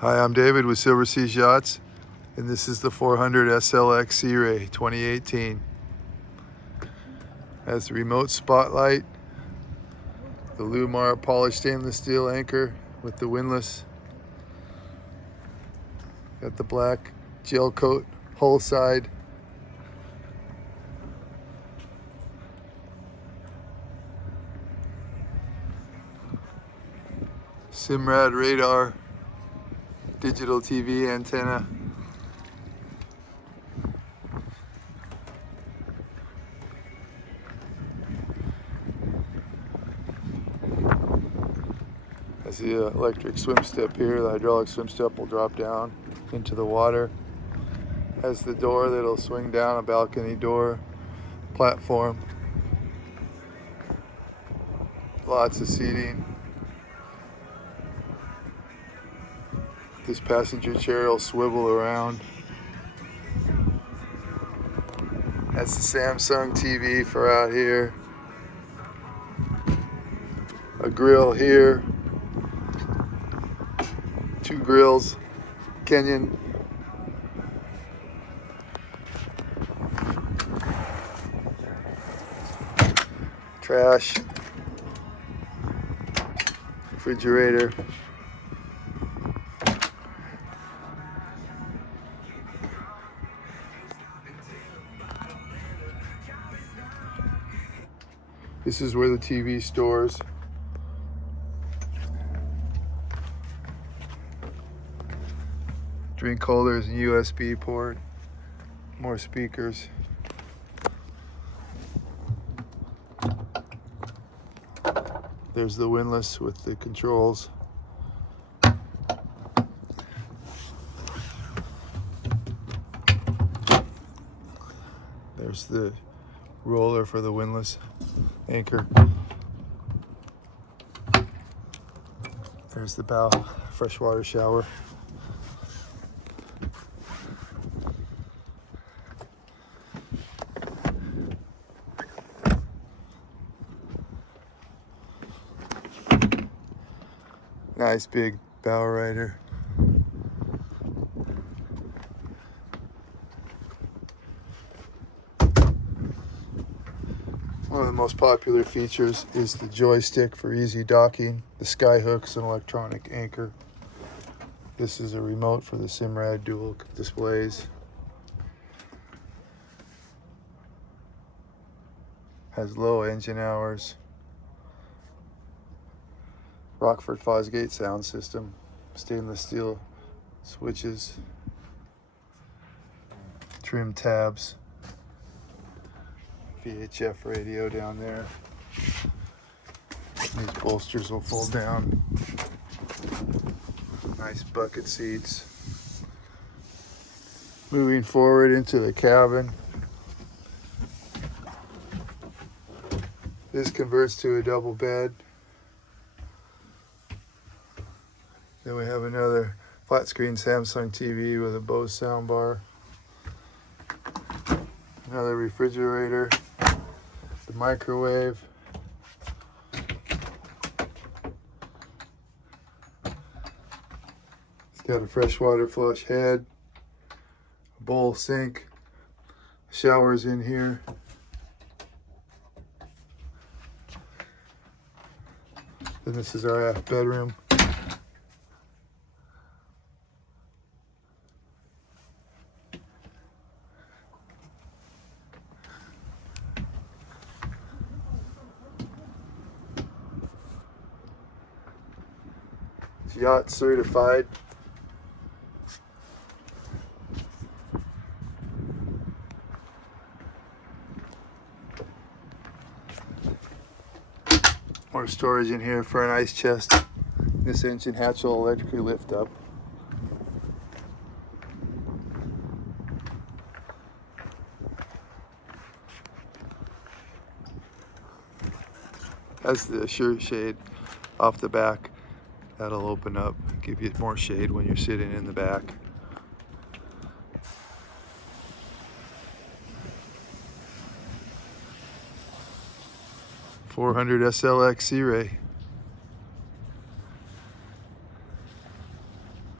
Hi, I'm David with Silver Seas Yachts, and this is the 400 SLX Sea Ray 2018. Has the remote spotlight, the Lumar polished stainless steel anchor with the windlass, got the black gel coat hull side, Simrad radar, digital TV antenna, has the electric swim step here. The hydraulic swim step will drop down into the water. Has the door that'll swing down, a balcony door, platform, lots of seating. This passenger chair will swivel around. Has the Samsung TV for out here. A grill here. Two grills. Kenyon. Trash. Refrigerator. This is where the TV stores. Drink holders and USB port. More speakers. There's the windlass with the controls. There's the roller for the windlass anchor. There's the bow freshwater shower. Nice big bow rider. One of the most popular features is the joystick for easy docking. The Skyhook's an electronic anchor. This is a remote for the Simrad dual displays. Has low engine hours. Rockford Fosgate sound system. Stainless steel switches. Trim tabs. VHF radio down there. These bolsters will fold down. Nice bucket seats. Moving forward into the cabin. This converts to a double bed. Then we have another flat screen Samsung TV with a Bose soundbar. Another refrigerator. The microwave. It's got a freshwater flush head, a bowl sink, showers in here. Then this is our aft bedroom. It's yacht certified. More storage in here for an ice chest. This engine hatch will electrically lift up. Has the shirt shade off the back. That'll open up, give you more shade when you're sitting in the back. 400 SLX Sea Ray.